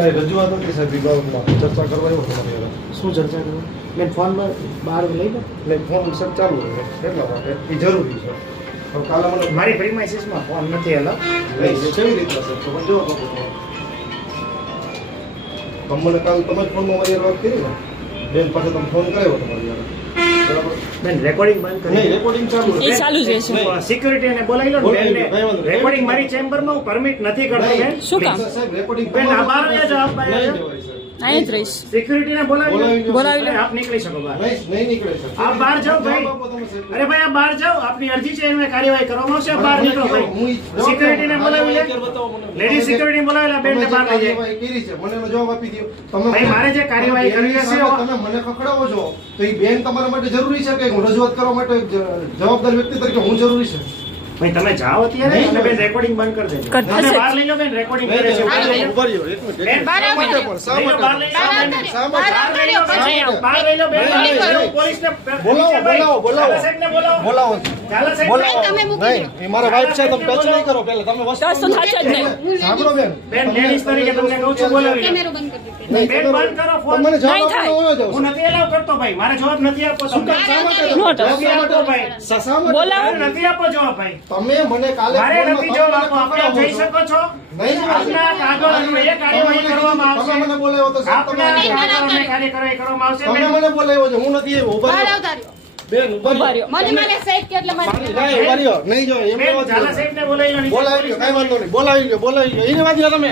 કેટલાય રજૂઆત હતી સાહેબ વિભાગમાં ચર્ચા કરવા આવ્યો તમારી હારે. શું ચર્ચા કરો બેન ફોનમાં બહાર લઈ લો એટલે ફોન સર ચાલુ છે એટલા માટે એ જરૂરી છે. હવે કાલે મને મારી પ્રીમાઇસીસમાં ફોન નથી હેલો કેવી રીતના સર તો પણ જો તમને કાલે તમારી ફોનમાં મારી હારે વાત કરી ને બેન પાસે તમે ફોન કરાવ્યો તમારી હારે બરાબર. બેન રેકોર્ડિંગ બંધ કરી નહીં રેકોર્ડિંગ ચાલુ એ ચાલુ જ રહેશે. સિક્યુરિટી ને બોલાવી લો ને બોલાવી લો, બેનને. કઈ વાંધો નહીં. રેકોર્ડિંગ મારી ચેમ્બરમાં હું પરમિટ નથી કરતો બેન શું કામ? સાહેબ રેકોર્ડિંગ બેન, આ બહાર વયા જાઓ, આપ બહાર નહીં જાઓ. જવાય સર. અહીં જ રહીશ. સિક્યુરિટી ને બોલાવી બોલાવી લો. લો. બોલાવી લો. અરે, આપ નીકળી શકો બહાર. નહીં નીકળે સર. આપ બહાર જાઓ ભાઈ. જવાબ આપો તમે સાહેબ. અરે ભાઈ, આપ બહાર જાઓ. આપની અરજી છે એનું કાર્યવાહી કરવામાં આવશે. આપ બહાર નીકળો ભાઈ. સિક્યુરિટી ને બોલાવી લે. લેડી સિક્યુરિટી બોલાવેલા બેન ને બહાર લઈ જાય. કાર્યવાહી કરી છે મને એનો જવાબ આપી દો તમે. ભાઈ, મારે જે કાર્યવાહી કરવી હશે તમે મને ખખડાવો છો તો એ બેન તમારા માટે જરૂરી છે કે હું રજૂઆત કરવા માટે જવાબદાર વ્યક્તિ તરીકે હું જરૂરી છે. ભાઈ, તમે જાઓ અત્યારે નહીં, અને બેન નહીં. રેકોર્ડિંગ બંધ કરી દેજો. કટ મને થશે. બહાર લઈ લો બેન, રેકોર્ડિંગ કરે છે. બહાર લઈ લો. ઉભા રહ્યો, એક મિનિટ, એક બેન, મિનિટ. બહાર શા માટે આવો. પણ? શા લઈ લો, માટે? બહાર લઈ લો. શા માટે? શા માટે? બહાર લઈ લો બેન. નહીં, નહીં. પોલીસને બોલાવો. ઝાલા સાહેબને બોલાવો. બોલાવો. ઝાલા સાહેબ બોલાવો. તમે મૂકી નહીં, એ મારા વાઇફ છે તમે ટચ નહીં કરો પહેલા તમે વસ્તુ ટચ તો થશે જ નહીં. સાંભળો બેન. બેન, લેડીઝ તરીકે તમને કહું છું, બોલાવી લો. કેમેરો બંધ કરી દો. નહીં, બેન, બંધ કરો ફોન. મને જવાબ નહીં થાય. આપવાનો હોય જાવ હું નથી એલાવ કરતો ભાઈ, મારે જવાબ નથી આપવો તમને. શા માટે? નોટ. નથી આપતો ભાઈ. શા માટે? બોલાવો. મારે નથી આપવો જવાબ ભાઈ. તમે મને કાલે મારે ફોનમાં નથી જવાબ આપવો. તમે આપણે ખખડાવો જઈ છો. શકો છો. નહીં, આપના કાગળ અન્વયે કાર્યવાહી કરવામાં આવશે. તમે મને બોલાવ્યો તો સાહેબ, આપના તમે કાગળ અન્વયે કાર્યવાહી કરવામાં આવશે. તમે બેન, મને બોલાવ્યો છે હું નથી આવ્યો. ઉભા બહાર રહ્યો. આવતા રહ્યો. બેન ઉભા ઉભા રહ્યો. રહ્યો. મને સાહેબ કે એટલે મારી નહીં, ઉભા રહ્યો. નહીં જો એમ બેન, વાત ઝાલા કરો. સાહેબને બોલાવી લો. બોલાવી લ્યો, કાંઈ વાંધો નહીં. બોલાવી લ્યો. એને વાત લ્યો તમે.